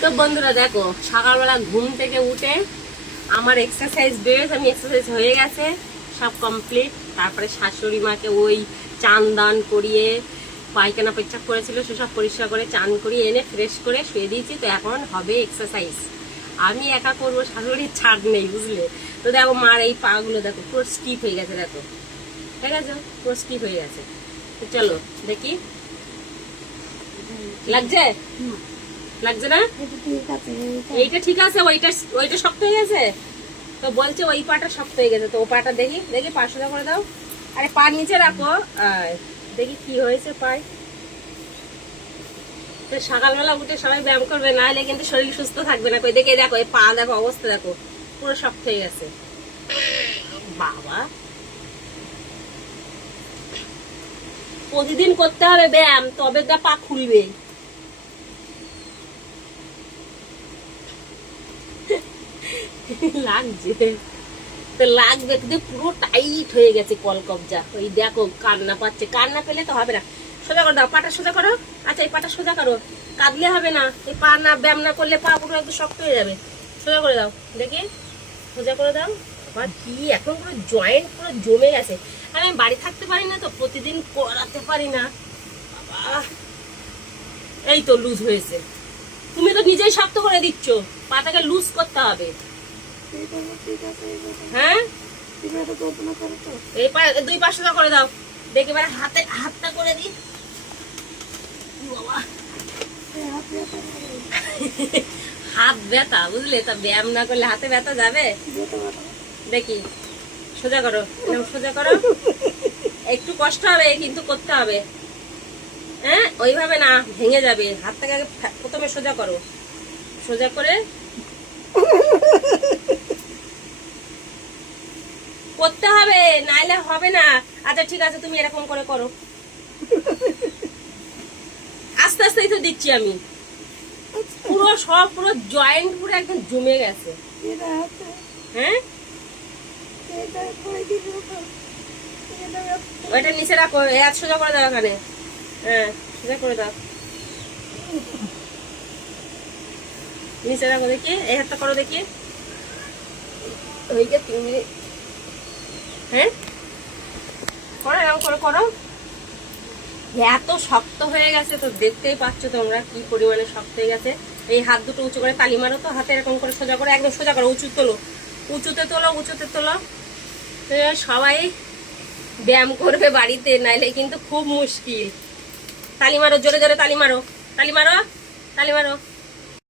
তো বন্ধুরা দেখো, সকালবেলা ঘুম থেকে উঠে আমার এক্সারসাইজ বেস, আমি এক্সারসাইজ হয়ে গেছে সব কমপ্লিট। তারপরে শাশুড়ি মাকে ওই চান দান করিয়ে পায়খানা পেচ্ছাপ করেছিল সেসব পরিষ্কার করে চান করিয়ে এনে ফ্রেশ করে শুয়ে দিয়েছি। তো এখন হবে এক্সারসাইজ, আমি একা করবো, শাশুড়ির ছাড় নেই বুঝলে। তো দেখো মার এই পা গুলো দেখো পুরো স্টিফ হয়ে গেছে, দেখো ঠিক আছে, পুরো স্টিফ হয়ে গেছে। তো চলো দেখি, লাগছে লাগছে না? এইটা ঠিক আছে, ওইটা ওইটা শক্ত হয়ে গেছে। তো বলছে ওই পাটা শক্ত হয়ে গেছে, তো ও পাটা দেখি দেখি পা সোজা করে দাও। আরে পা নিচে রাখো, দেখি কি হয়েছে পায়ে। তো সকালবেলা উঠে সবাই ব্যায়াম করবে, না হলে কিন্তু শরীর সুস্থ থাকবে না। কই দেখে দেখো, এই পা দেখো অবস্থা দেখো, পুরো শক্ত হয়ে গেছে। বাবা, প্রতিদিন করতে হবে ব্যায়াম, তবে গা পা খুলবে। লাগছে তো লাগবে, কিন্তু পুরো টাইট হয়ে গেছে কল কবজা। ওই দেখো কান্না পাচ্ছে, কান্না পেলে তো হবে না। সোজা করে দাও, পাটা সোজা করো। আচ্ছা এই পাটা সোজা করো, কাঁদলে হবে না। এই পা না ব্যায়াম না করলে পা পুরো একদম শক্ত হয়ে যাবে। সোজা করে দাও দেখি, সোজা করে দাও। আবার কি এখন পুরো জয়েন্ট পুরো জমে গেছে। আর আমি বাড়ি থাকতে পারি না, তো প্রতিদিন করাতে পারি না। বাবা, এই তো লুজ হয়েছে। তুমি তো নিজেই শক্ত করে দিচ্ছ, পাটাকে লুজ করতে হবে। হ্যাঁ, এই দুই পা সোজা করে দাও দেখি, এবার হাতে হাতটা করে দিই। হাত ব্যথা বুঝলে, তা ব্যায়াম না করলে হাতে ব্যথা যাবে। দেখি সোজা করো, সোজা করো। একটু কষ্ট হবে কিন্তু করতে হবে। হ্যাঁ, ওইভাবে না, ভেঙে যাবে। হাতটাকে আগে প্রথমে সোজা করো, সোজা করে করতে হবে, নাইলে হবে না। আচ্ছা ঠিক আছে, তুমি এরকম করে করো। আস্তে আস্তেই তো দিচ্ছি আমি। পুরো সব পুরো জয়েন্ট পুরো একদম জমে গেছে। হ্যাঁ, ওইটা নিচে রাখো, হাত সোজা করে দাও এখানে। হ্যাঁ, সোজা করে দাও, নিচে রাখো দেখি। এই হাতটা করো দেখি, ওইকে 3 মিনিট। হ্যাঁ, করো এরকম করে করো। এত শক্ত হয়ে গেছে তো দেখতেই পাচ্ছ তোমরা কি পরিমাণে শক্ত হয়ে গেছে। এই হাত দুটো উঁচু করে তালি মারো তো, হাতে এরকম করে সোজা করে, একদম সোজা করো, উঁচু তোলো, উঁচুতে তোলো, উঁচুতে তোলো। সবাই ব্যায়াম করবে বাড়িতে, নাইলে কিন্তু খুব মুশকিল। তালি মারো, জোরে জোরে তালি মারো, তালি মারো, তালি মারো।